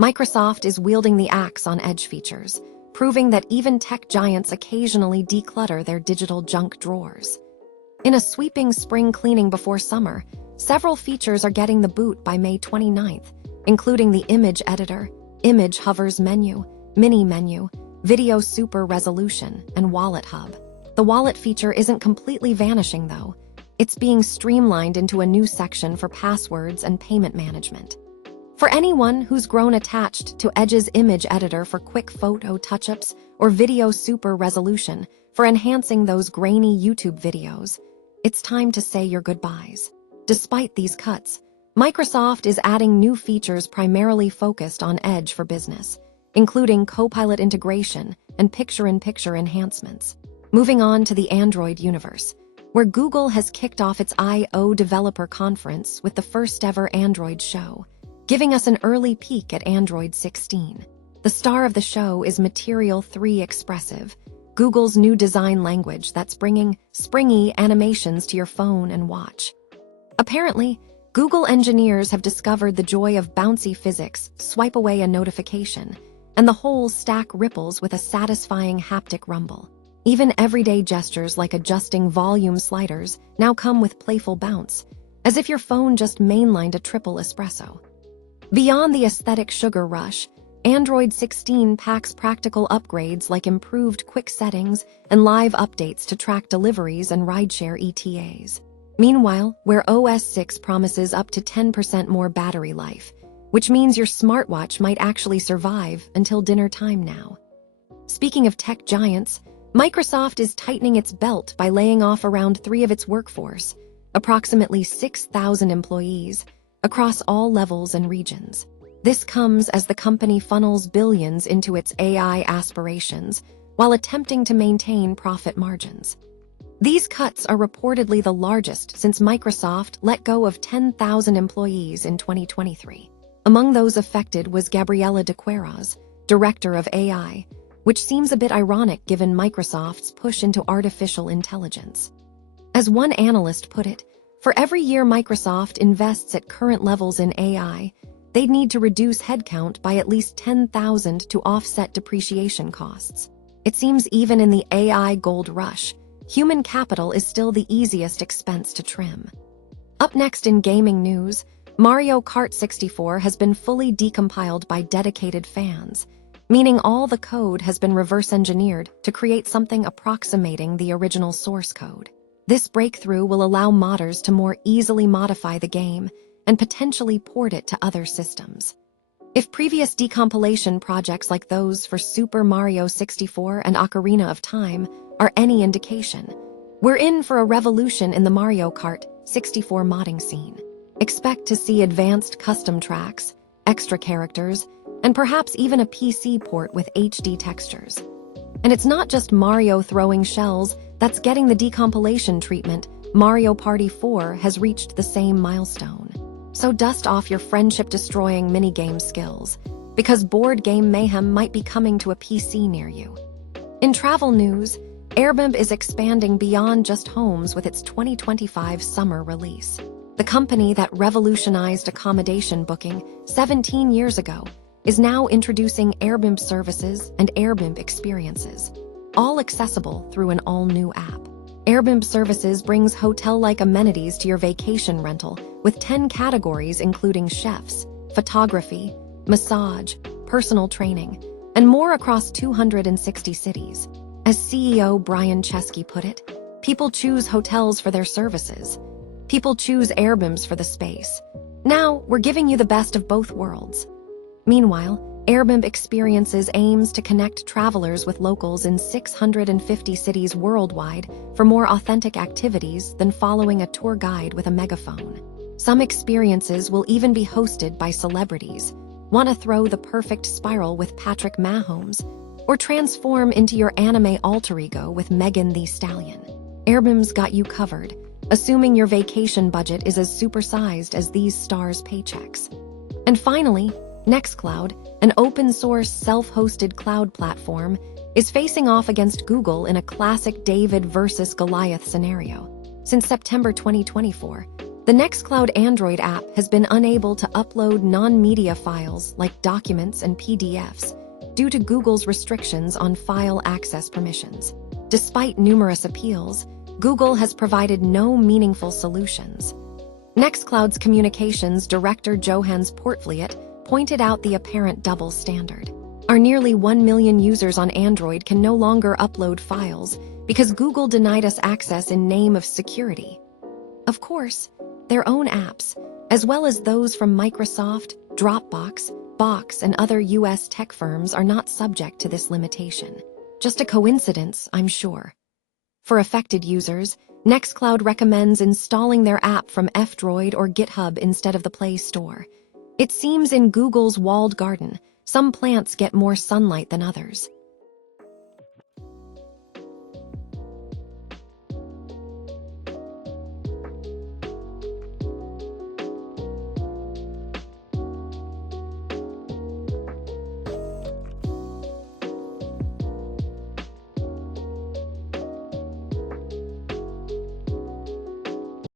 Microsoft is wielding the axe on Edge features, proving that even tech giants occasionally declutter their digital junk drawers. In a sweeping spring cleaning before summer, several features are getting the boot by May 29th, including the image editor, image hovers menu, mini menu, video super resolution, and wallet hub. The wallet feature isn't completely vanishing, though. It's being streamlined into a new section for passwords and payment management. For anyone who's grown attached to Edge's image editor for quick photo touch-ups or video super resolution for enhancing those grainy YouTube videos, it's time to say your goodbyes. Despite these cuts, Microsoft is adding new features primarily focused on Edge for business, including Copilot integration and picture-in-picture enhancements. Moving on to the Android universe, where Google has kicked off its I/O Developer Conference with the first-ever Android show, giving us an early peek at Android 16. The star of the show is Material 3 Expressive, Google's new design language that's bringing springy animations to your phone and watch. Apparently, Google engineers have discovered the joy of bouncy physics, swipe away a notification, and the whole stack ripples with a satisfying haptic rumble. Even everyday gestures like adjusting volume sliders now come with playful bounce, as if your phone just mainlined a triple espresso. Beyond the aesthetic sugar rush, Android 16 packs practical upgrades like improved quick settings and live updates to track deliveries and rideshare ETAs. Meanwhile, Wear OS 6 promises up to 10% more battery life, which means your smartwatch might actually survive until dinner time now. Speaking of tech giants, Microsoft is tightening its belt by laying off around 3% of its workforce, approximately 6,000 employees, across all levels and regions. This comes as the company funnels billions into its AI aspirations while attempting to maintain profit margins. These cuts are reportedly the largest since Microsoft let go of 10,000 employees in 2023. Among those affected was Gabriela de Queiroz, director of AI, which seems a bit ironic given Microsoft's push into artificial intelligence. As one analyst put it, for every year Microsoft invests at current levels in AI, they'd need to reduce headcount by at least 10,000 to offset depreciation costs. It seems even in the AI gold rush, human capital is still the easiest expense to trim. Up next in gaming news, Mario Kart 64 has been fully decompiled by dedicated fans, meaning all the code has been reverse-engineered to create something approximating the original source code. This breakthrough will allow modders to more easily modify the game and potentially port it to other systems. If previous decompilation projects like those for Super Mario 64 and Ocarina of Time are any indication, we're in for a revolution in the Mario Kart 64 modding scene. Expect to see advanced custom tracks, extra characters, and perhaps even a PC port with HD textures. And it's not just Mario throwing shells that's getting the decompilation treatment. Mario Party 4 has reached the same milestone. So dust off your friendship-destroying minigame skills, because board game mayhem might be coming to a PC near you. In travel news, Airbnb is expanding beyond just homes with its 2025 summer release. The company that revolutionized accommodation booking 17 years ago is now introducing Airbnb services and Airbnb experiences, all accessible through an all-new app. Airbnb Services brings hotel-like amenities to your vacation rental with 10 categories including chefs, photography, massage, personal training, and more across 260 cities. As CEO Brian Chesky put it, people choose hotels for their services. People choose Airbnbs for the space. Now, we're giving you the best of both worlds. Meanwhile, Airbnb Experiences aims to connect travelers with locals in 650 cities worldwide for more authentic activities than following a tour guide with a megaphone. Some experiences will even be hosted by celebrities. Want to throw the perfect spiral with Patrick Mahomes? Or transform into your anime alter ego with Megan Thee Stallion? Airbnb's got you covered, assuming your vacation budget is as supersized as these stars' paychecks. And finally, Nextcloud, an open-source, self-hosted cloud platform, is facing off against Google in a classic David versus Goliath scenario. Since September 2024, The Nextcloud Android app has been unable to upload non-media files like documents and PDFs due to Google's restrictions on file access permissions. Despite numerous appeals, Google has provided no meaningful solutions. Nextcloud's communications director Johannes Portvliet pointed out the apparent double standard. Our nearly 1 million users on Android can no longer upload files because Google denied us access in name of security. Of course, their own apps, as well as those from Microsoft, Dropbox, Box, and other US tech firms are not subject to this limitation. Just a coincidence, I'm sure. For affected users, Nextcloud recommends installing their app from F-Droid or GitHub instead of the Play Store. It seems in Google's walled garden, some plants get more sunlight than others.